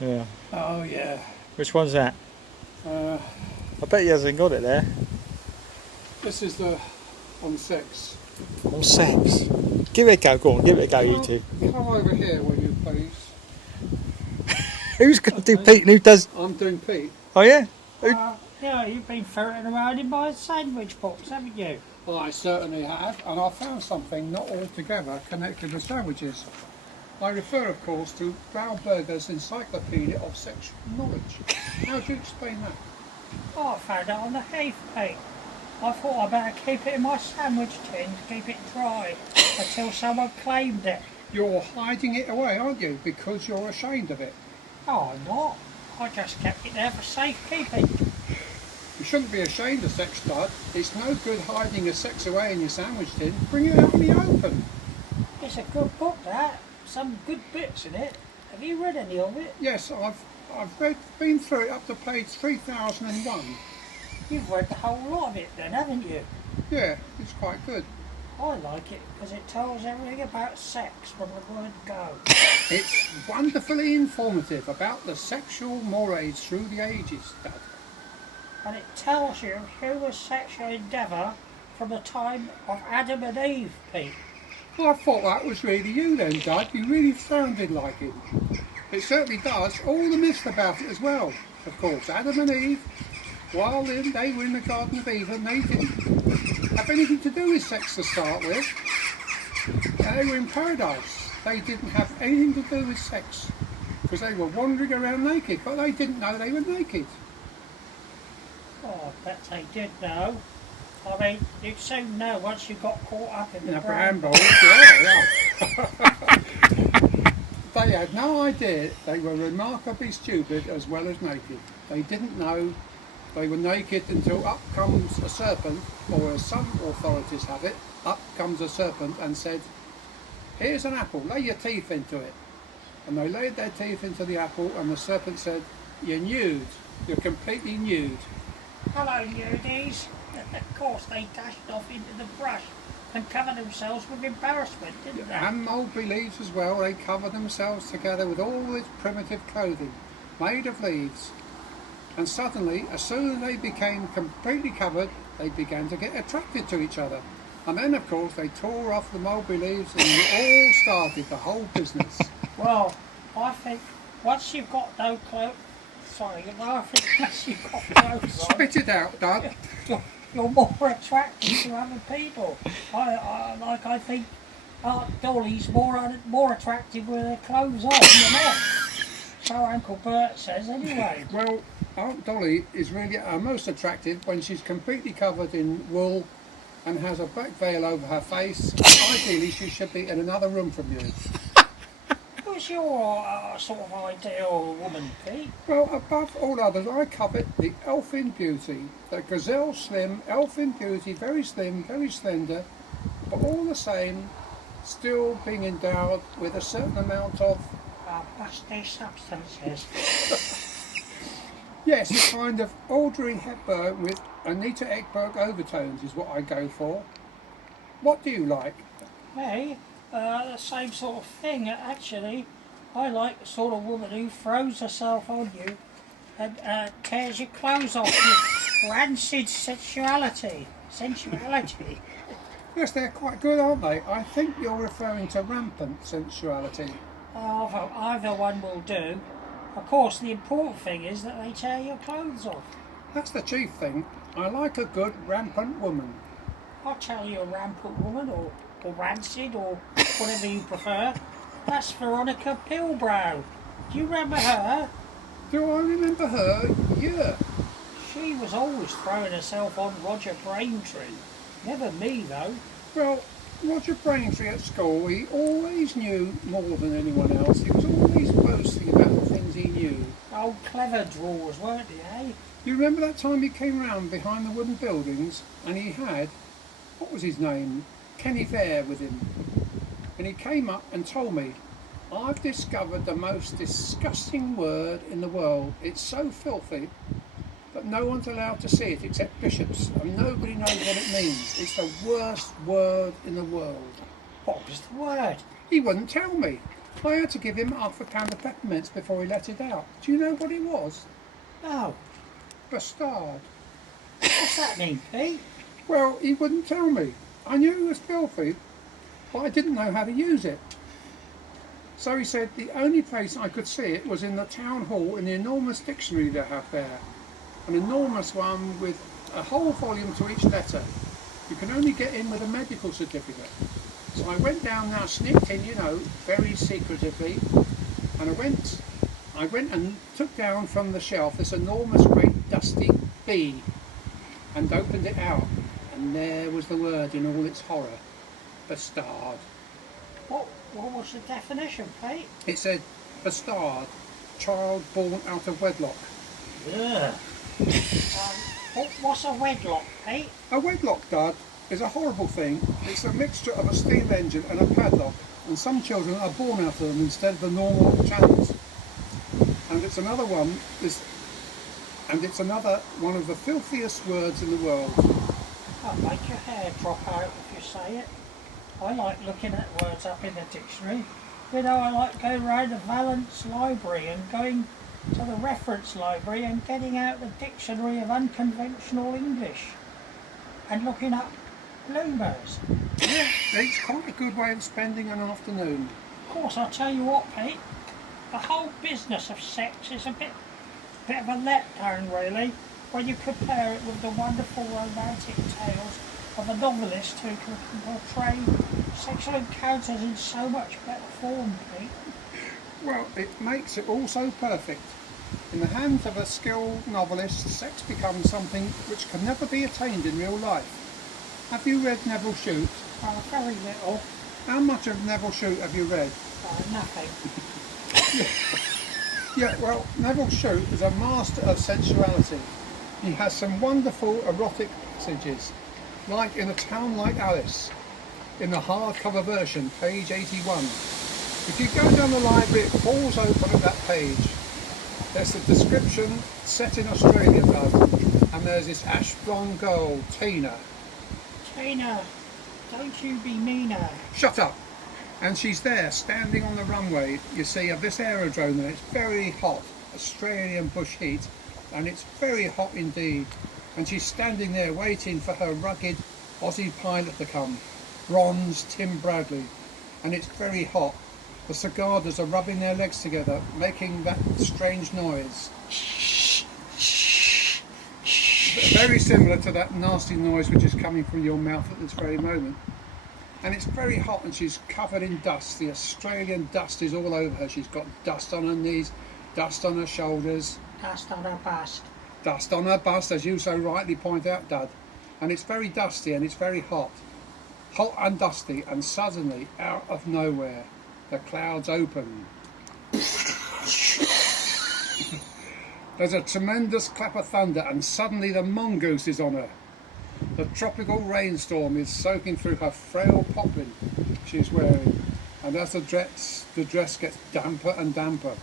Yeah. Oh yeah. Which one's that? Uh, I bet he hasn't got it there. this is the on 6. On sex. Give it a go, go on, give it a go, you two. Come over here, will you please? Who's going to do Pete and who does... I'm doing Pete. Oh yeah? Yeah, you've been ferreting around in my sandwich box, haven't you? Well, I certainly have, and I found something not altogether connected with sandwiches. I refer, of course, to Braunberger's Encyclopedia of Sexual Knowledge. How do you explain that? Oh, I found it on the heath, Pete. I thought I'd better keep it in my sandwich tin to keep it dry until someone claimed it. You're hiding it away, aren't you? Because you're ashamed of it. Oh, I'm not. I just kept it there for safekeeping. You shouldn't be ashamed of sex, Dad. It's no good hiding your sex away in your sandwich tin. Bring it out in the open. It's a good book, that. Some good bits in it. Have you read any of it? Yes, I've been through it up to page 3001. You've read the whole lot of it then, haven't you? Yeah, it's quite good. I like it because it tells everything about sex from the word go. It's wonderfully informative about the sexual mores through the ages, Dad. And it tells you human sexual endeavour from the time of Adam and Eve, Pete. Well, I thought that was really you then, Dad. You really sounded like it. It certainly does. All the myths about it as well. Of course, Adam and Eve, while they were in the Garden of Eden, they didn't have anything to do with sex to start with. They were in paradise. They didn't have anything to do with sex because they were wandering around naked, but they didn't know they were naked. Oh, I bet they did know. I mean, you'd soon know once you got caught up in the brambles. brambles. Yeah. They had no idea they were remarkably stupid as well as naked. They didn't know they were naked until up comes a serpent, or as some authorities have it, up comes a serpent and said, "Here's an apple, lay your teeth into it." And they laid their teeth into the apple and the serpent said, "You're nude, you're completely nude." Hello, nudies. Of course, they dashed off into the brush and covered themselves with embarrassment, didn't they? And mulberry leaves as well. They covered themselves together with all this primitive clothing made of leaves. And suddenly, as soon as they became completely covered, they began to get attracted to each other. And then, of course, they tore off the mulberry leaves and it all started, the whole business. Well, I think once you've got no clothes... Sorry, I think once you've got clothes on... Spit it out, Dad. You're more attractive to other people. I think Aunt Dolly's more attractive with her clothes on than not. So Uncle Bert says anyway. Well, Aunt Dolly is really most attractive when she's completely covered in wool and has a black veil over her face. Ideally, she should be in another room from you. Who's your sort of ideal woman, Pete? Well, above all others, I covet the elfin beauty, the gazelle slim, elfin beauty, very slim, very slender, but all the same, still being endowed with a certain amount of... musty substances. Yes, a kind of Audrey Hepburn with Anita Ekberg overtones is what I go for. What do you like? Me? The same sort of thing, actually. I like the sort of woman who throws herself on you and tears your clothes off with rancid sensuality. Yes, they're quite good, aren't they? I think you're referring to rampant sensuality. Either one will do. Of course, the important thing is that they tear your clothes off. That's the chief thing. I like a good rampant woman. I'll tell you a rampant woman, or rancid, or whatever you prefer. That's Veronica Pilbrow. Do you remember her? Do I remember her? Yeah. She was always throwing herself on Roger Braintree. Never me, though. Well, Roger Braintree at school, he always knew more than anyone else. He was always boasting about the things he knew. Old clever drawers, weren't they, eh? You remember that time he came round behind the wooden buildings and he had, what was his name, Kenny Vare with him. And he came up and told me, "I've discovered the most disgusting word in the world. It's so filthy that no one's allowed to see it except bishops, and nobody knows what it means. It's the worst word in the world." What was the word? He wouldn't tell me. I had to give him £1/2 of peppermints before he let it out. Do you know what it was? No. Bastard. What's that mean, Pete? Well, he wouldn't tell me. I knew it was filthy, but I didn't know how to use it. So he said the only place I could see it was in the town hall in the enormous dictionary they have there. An enormous one with a whole volume to each letter. You can only get in with a medical certificate. So I went down now, sneaked in, you know, very secretively, and I went and took down from the shelf this enormous, great, dusty B, and opened it out, and there was the word in all its horror, bastard. What was the definition, Pete? It said, bastard, child born out of wedlock. Yeah. What's a wedlock, Pete? A wedlock, Dad, is a horrible thing. It's a mixture of a steam engine and a padlock, and some children are born out of them instead of the normal channels. And it's another one of the filthiest words in the world. That'll make your hair drop out if you say it. I like looking at words up in the dictionary. You know, I like going round the Valence library and going to the reference library and getting out the dictionary of unconventional English and looking up bloomers. Yeah, it's quite a good way of spending an afternoon. Of course, I'll tell you what, Pete, the whole business of sex is a bit of a letdown, really, when you compare it with the wonderful romantic tales of a novelist who can portray sexual encounters in so much better form, Pete. Well, it makes it all so perfect. In the hands of a skilled novelist, sex becomes something which can never be attained in real life. Have you read Neville Shute? Oh, very little. How much of Neville Shute have you read? Nothing. Yeah, well, Neville Shute is a master of sensuality. He has some wonderful erotic passages, like in A Town Like Alice, in the hardcover version, page 81. If you go down the library, it falls open at that page. There's a description set in Australia, Doug, and there's this ash blonde girl, Tina. Tina, don't you be meaner. Shut up! And she's there, standing on the runway, you see, of this aerodrome, and it's very hot, Australian bush heat, and it's very hot indeed. And she's standing there waiting for her rugged Aussie pilot to come, bronze Tim Bradley, and it's very hot. The cicadas are rubbing their legs together, making that strange noise. Very similar to that nasty noise which is coming from your mouth at this very moment. And it's very hot and she's covered in dust. The Australian dust is all over her. She's got dust on her knees, dust on her shoulders. Dust on her bust. Dust on her bust, as you so rightly point out, Dad. And it's very dusty and it's very hot. Hot and dusty, and suddenly, out of nowhere, the clouds open. There's a tremendous clap of thunder and suddenly the mongoose is on her. The tropical rainstorm is soaking through her frail poplin she's wearing, and as the dress gets damper and damper,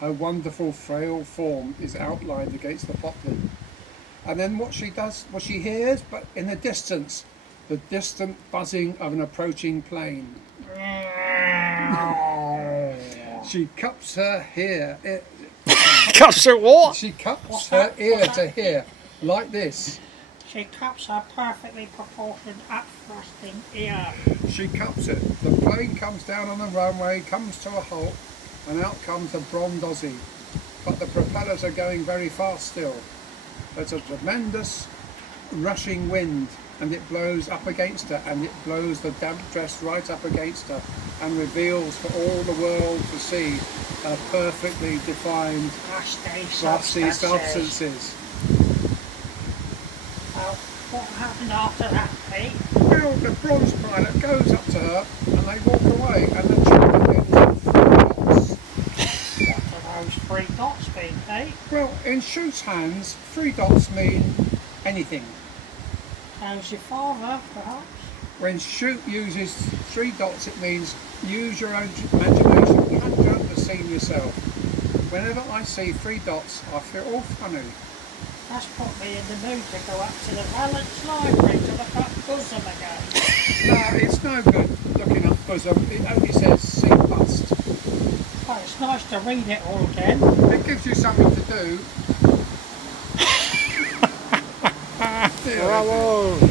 her wonderful frail form is outlined against the poplin. And then what she hears, but in the distance, the distant buzzing of an approaching plane. She cups her ear. Cups her what? She cups her ear to hear, like this. She cups her perfectly proportioned up-thrusting ear. She cups it. The plane comes down on the runway, comes to a halt, and out comes the blonde Aussie. But the propellers are going very fast still. There's a tremendous rushing wind, and it blows up against her, and it blows the damp dress right up against her, and reveals for all the world to see her perfectly defined rusty substances. Well, what happened after that, Pete? Well, the bronze pilot goes up to her, and they walk away, and the children get 3 dots. What do those 3 dots mean, Pete? Well, in Shute's hands, 3 dots mean anything. How's your father, perhaps? When Shute uses 3 dots, it means use your own imagination, conjure up the scene yourself. Whenever I see 3 dots, I feel all funny. That's put me in the mood to go up to the Valence Library to look up bosom again. No, it's no good looking up because it only says sink bust. But it's nice to read it all again. It gives you something to do. Bravo!